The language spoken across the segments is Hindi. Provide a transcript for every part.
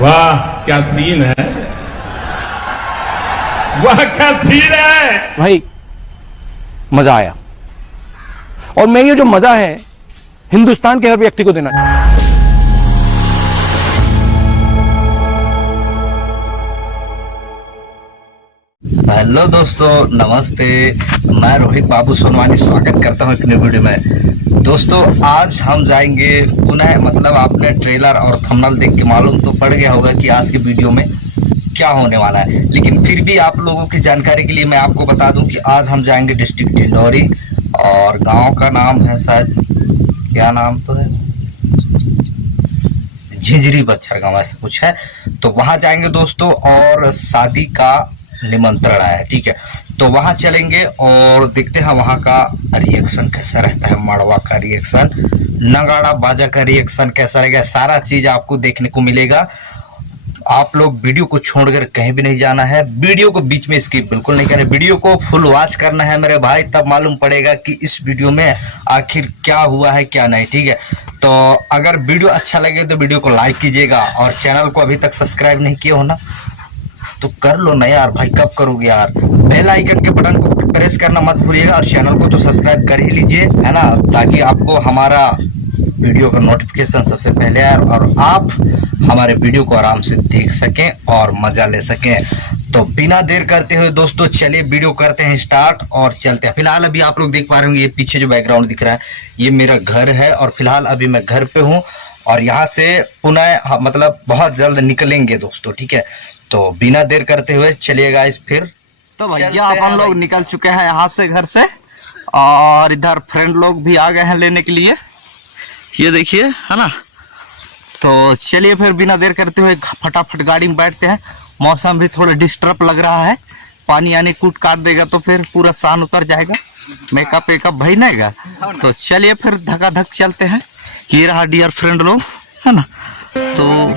वाह क्या सीन है, वाह क्या सीन है भाई, मजा आया। और मैं ये जो मजा है हिंदुस्तान के हर व्यक्ति को देना चाहता हूं। हेलो दोस्तों, नमस्ते। मैं रोहित बाबू सोनवानी स्वागत करता हूं एक नई वीडियो में। दोस्तों आज हम जाएंगे पुनः, मतलब आपने ट्रेलर और थंबनेल देख के मालूम तो पड़ गया होगा कि आज के वीडियो में क्या होने वाला है, लेकिन फिर भी आप लोगों की जानकारी के लिए मैं आपको बता दूं कि आज हम जाएंगे डिस्ट्रिक्ट डिंडौरी और गांव का नाम है शायद, क्या नाम तो है, झिंझरी बच्छर गांव ऐसा कुछ है। तो वहां जाएंगे दोस्तों और शादी का निमंत्रण है, ठीक है। तो वहां चलेंगे और देखते हैं वहां का रिएक्शन कैसा रहता है, मड़वा का रिएक्शन, नगाड़ा बाजा का रिएक्शन कैसा रहेगा, सारा चीज आपको देखने को मिलेगा। आप लोग वीडियो को छोड़कर कहीं भी नहीं जाना है, वीडियो को बीच में स्किप बिल्कुल नहीं करना है, वीडियो को फुल वॉच करना है मेरे भाई, तब मालूम पड़ेगा कि इस वीडियो में आखिर क्या हुआ है क्या नहीं, ठीक है। तो अगर वीडियो अच्छा लगे तो वीडियो को लाइक कीजिएगा और चैनल को अभी तक सब्सक्राइब नहीं किया हो ना तो कर लो ना यार भाई, कब करोगे यार। बेल आइकन के बटन को प्रेस करना मत भूलिएगा और चैनल को तो सब्सक्राइब कर ही लीजिए, है ना, ताकि आपको हमारा वीडियो का नोटिफिकेशन सबसे पहले आए और आप हमारे वीडियो को आराम से देख सकें और मजा ले सकें। तो बिना देर करते हुए दोस्तों चलिए वीडियो करते हैं स्टार्ट और चलते हैं। फिलहाल अभी आप लोग देख पा रहे होंगे ये पीछे जो बैकग्राउंड दिख रहा है ये मेरा घर है और फिलहाल अभी मैं घर पे हूँ और यहाँ से पुनः मतलब बहुत जल्द निकलेंगे दोस्तों, ठीक है। तो बिना देर करते हुए चलिए गाइस फिर। तो भैया अपन लोग निकल चुके हैं यहाँ से, घर से, और इधर फ्रेंड लोग भी आ गए हैं लेने के लिए, ये देखिए, है ना। तो चलिए फिर बिना देर करते हुए फटाफट गाड़ी में बैठते हैं। मौसम भी थोड़ा डिस्टर्ब लग रहा है, पानी आने कूट काट देगा तो फिर पूरा सान उतर जाएगा, मेकअप वेकअप भाई नहीं। तो चलिए फिर धकाधक चलते हैं। ये रहा डियर फ्रेंड लोग, है ना। तो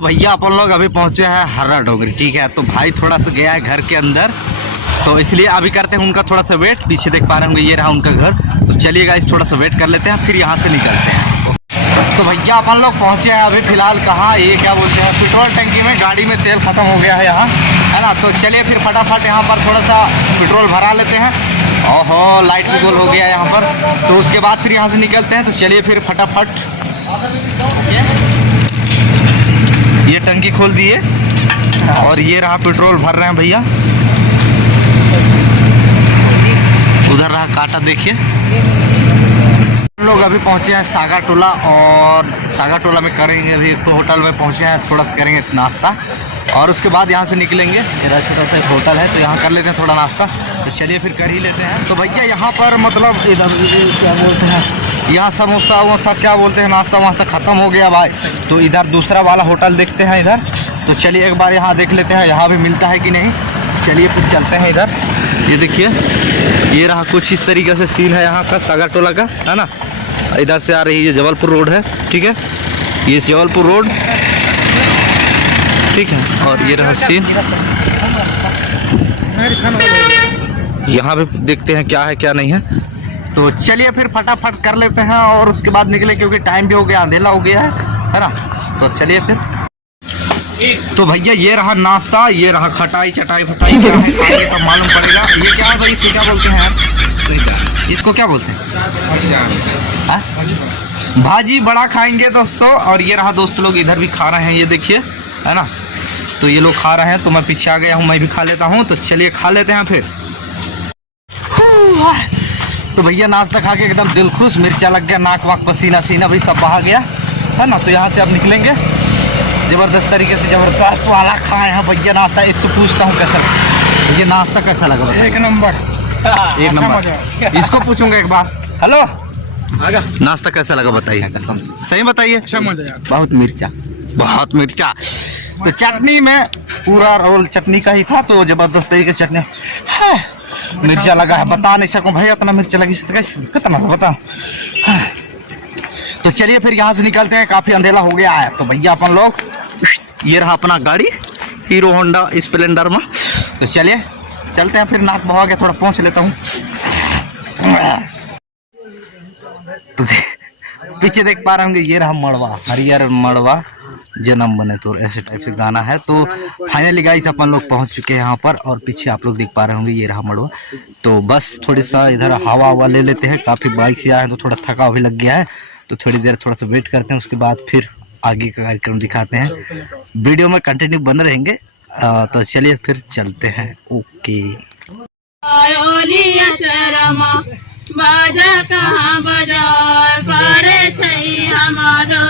भैया अपन लोग अभी पहुंचे हैं हर्रा डोंगरी, ठीक है। तो भाई थोड़ा सा गया है घर के अंदर, तो इसलिए अभी करते हैं उनका थोड़ा सा वेट। पीछे देख पा रहे होंगे ये रहा उनका घर। तो चलिए गाइस थोड़ा सा वेट कर लेते हैं, फिर यहाँ से निकलते हैं। तो भैया अपन लोग पहुंचे हैं अभी फिलहाल कहाँ, ये क्या बोलते हैं, पेट्रोल टंकी में। गाड़ी में तेल खत्म हो गया है यहाँ, है ना। तो चलिए फिर फटाफट यहाँ पर थोड़ा सा पेट्रोल भरा लेते हैं। ओहो लाइट भी गोल हो गया यहाँ पर। तो उसके बाद फिर यहाँ से निकलते हैं। तो चलिए फिर फटाफट, ये टंकी खोल दिए और ये रहा पेट्रोल भर रहे हैं भैया। उधर रहा काटा, देखिए। हम लोग अभी पहुंचे हैं सागा टोला और सागा टोला में करेंगे, अभी होटल में पहुंचे हैं, थोड़ा सा करेंगे नाश्ता और उसके बाद यहाँ से निकलेंगे। मेरा छोटा सा एक होटल है तो यहाँ कर लेते हैं थोड़ा नाश्ता। तो चलिए फिर कर ही लेते हैं। तो भैया यहाँ पर मतलब इधर क्या बोलते हैं, यहाँ समोसा वोसा क्या बोलते हैं, नाश्ता वास्ता ख़त्म हो गया भाई। तो इधर दूसरा वाला होटल देखते हैं इधर। तो चलिए एक बार यहाँ देख लेते हैं यहाँ भी मिलता है कि नहीं। चलिए फिर चलते हैं इधर। ये देखिए ये रहा कुछ इस तरीके से सीन है यहाँ का सागा टोला का, है ना। इधर से आ रही है जबलपुर रोड है, ठीक है, ये जबलपुर रोड, ठीक है। और ये रहा सीन, यहाँ भी देखते हैं क्या है क्या नहीं है। तो चलिए फिर फटाफट कर लेते हैं और उसके बाद निकले, क्योंकि टाइम भी हो गया, अंधेला हो गया है ना। तो चलिए फिर। तो भैया ये रहा नाश्ता, ये रहा खटाई चटाई फटाई, क्या है खाएंगे तब मालूम पड़ेगा। ये क्या है भाई, इसको क्या बोलते हैं यार, इसको क्या बोलते हैं, भाजी बड़ा खाएंगे दोस्तों। और ये रहा दोस्त लोग इधर भी खा रहे हैं, ये देखिए, है ना। तो ये लोग खा रहे हैं तो मैं पीछे आ गया हूँ, मैं भी खा लेता हूँ। तो चलिए खा लेते हैं फिर। तो भैया नाश्ता खा के एकदम दिल खुश, मिर्चा लग गया, नाक वाक पसीना सीना भी सब बहा गया, है ना। तो यहाँ से अब निकलेंगे। ज़बरदस्त तरीके से ज़बरदस्त वाला खाए हैं भैया नाश्ता। इससे पूछता हूँ कैसा ये नाश्ता कैसा लगा? एक नंबर, एक नंबर। इसको पूछूंगा एक बार। हेलो, नाश्ता कैसा लगा बताइए, कसम से सही बताइए। अच्छा मजा यार, बहुत मिर्चा, बहुत मिर्चा। तो चटनी में पूरा रोल चटनी का ही था, तो जबरदस्त तरीके से चटनी मिर्चा लगा है, बता नहीं सकूं भाई इतना मिर्चा लगी कैसे, कितना बता। तो चलिए फिर यहाँ से निकलते हैं, काफी अंधेरा हो गया है। तो भैया अपन लोग, ये रहा अपना गाड़ी हीरो होंडा स्प्लेंडर में। तो चलिए चलते हैं फिर, नाक बहा के थोड़ा पहुँच लेता हूँ। तो पीछे देख पा रहे होंगे, ये रहा मड़वा, हरियर मड़वा जन्म बने तो, ऐसे टाइप से गाना है। तो फाइनली गाइस अपन लोग पहुंच चुके हैं यहाँ पर, और पीछे आप लोग देख पा रहे होंगे ये रहा मड़वा। तो बस थोड़ी सा इधर हवा ले लेते हैं, काफ़ी बाइक से आए हैं तो थोड़ा थका भी लग गया है। तो थोड़ी देर थोड़ा सा वेट करते हैं, उसके बाद फिर आगे का कार्यक्रम दिखाते हैं। वीडियो में कंटिन्यू बने रहेंगे। तो चलिए फिर चलते हैं। ओके। बाजा कहाँ बाजार पारे छई हमारो।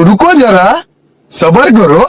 रुको जरा, सबर करो।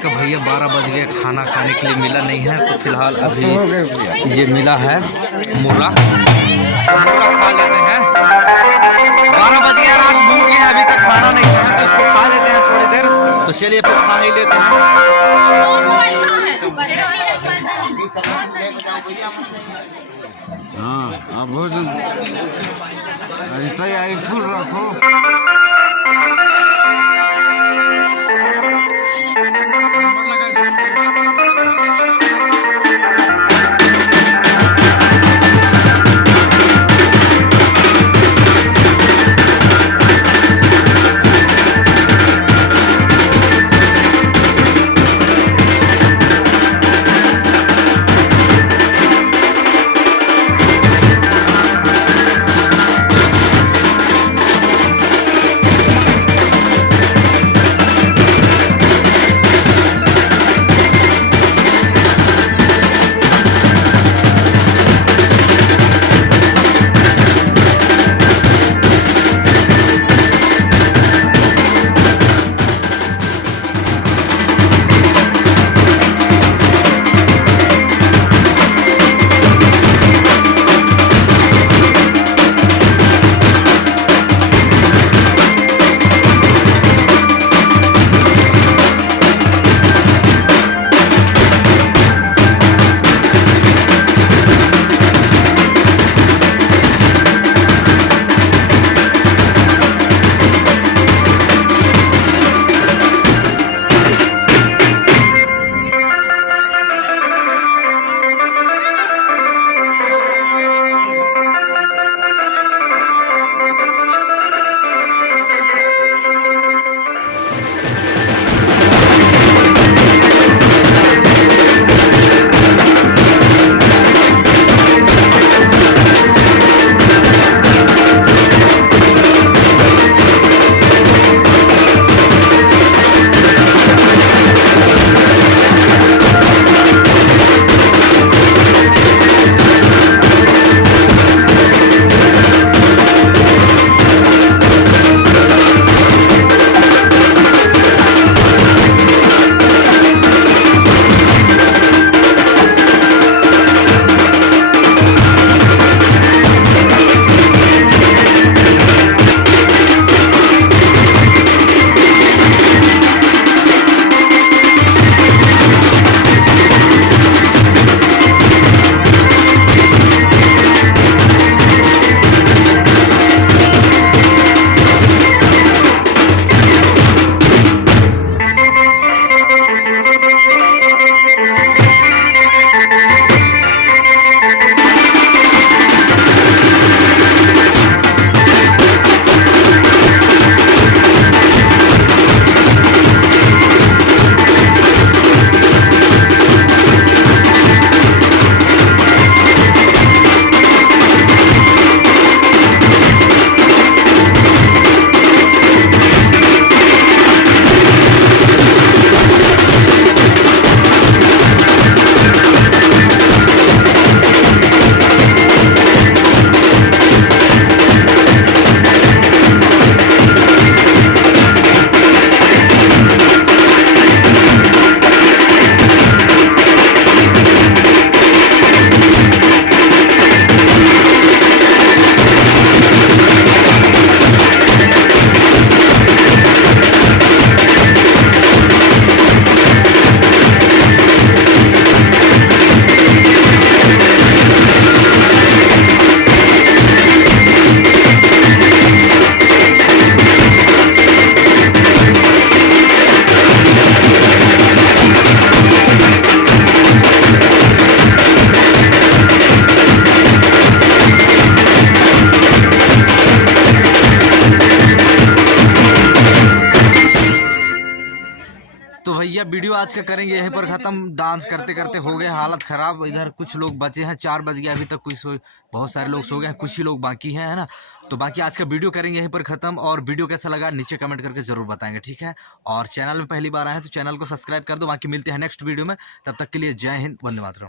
रात का भैया 12 बज गए, खाना खाने के लिए मिला नहीं है, तो फिलहाल अभी ये मिला है मुर्रा खा लेते हैं। 12 बज गया, रात भूख है, अभी तक खाना नहीं खाया, तो इसको खा लेते हैं थोड़ी देर। तो चलिए फिर खा ही लेते हैं। हाँ आप भोजन तैयारी फुल रखो। तो भैया वीडियो आज का करेंगे यहीं पर ख़त्म। डांस करते करते हो गए हालत ख़राब। इधर कुछ लोग बचे हैं, 4 बज गए, अभी तक कोई बहुत सारे लोग सो गए हैं, कुछ ही लोग बाकी हैं, है ना। तो बाकी आज का वीडियो करेंगे यहीं पर ख़त्म। और वीडियो कैसा लगा नीचे कमेंट करके ज़रूर बताएंगे, ठीक है। और चैनल में पहली बार आए हैं तो चैनल को सब्सक्राइब कर दो। बाकी मिलते हैं नेक्स्ट वीडियो में, तब तक के लिए जय हिंद, वंदे मातरम।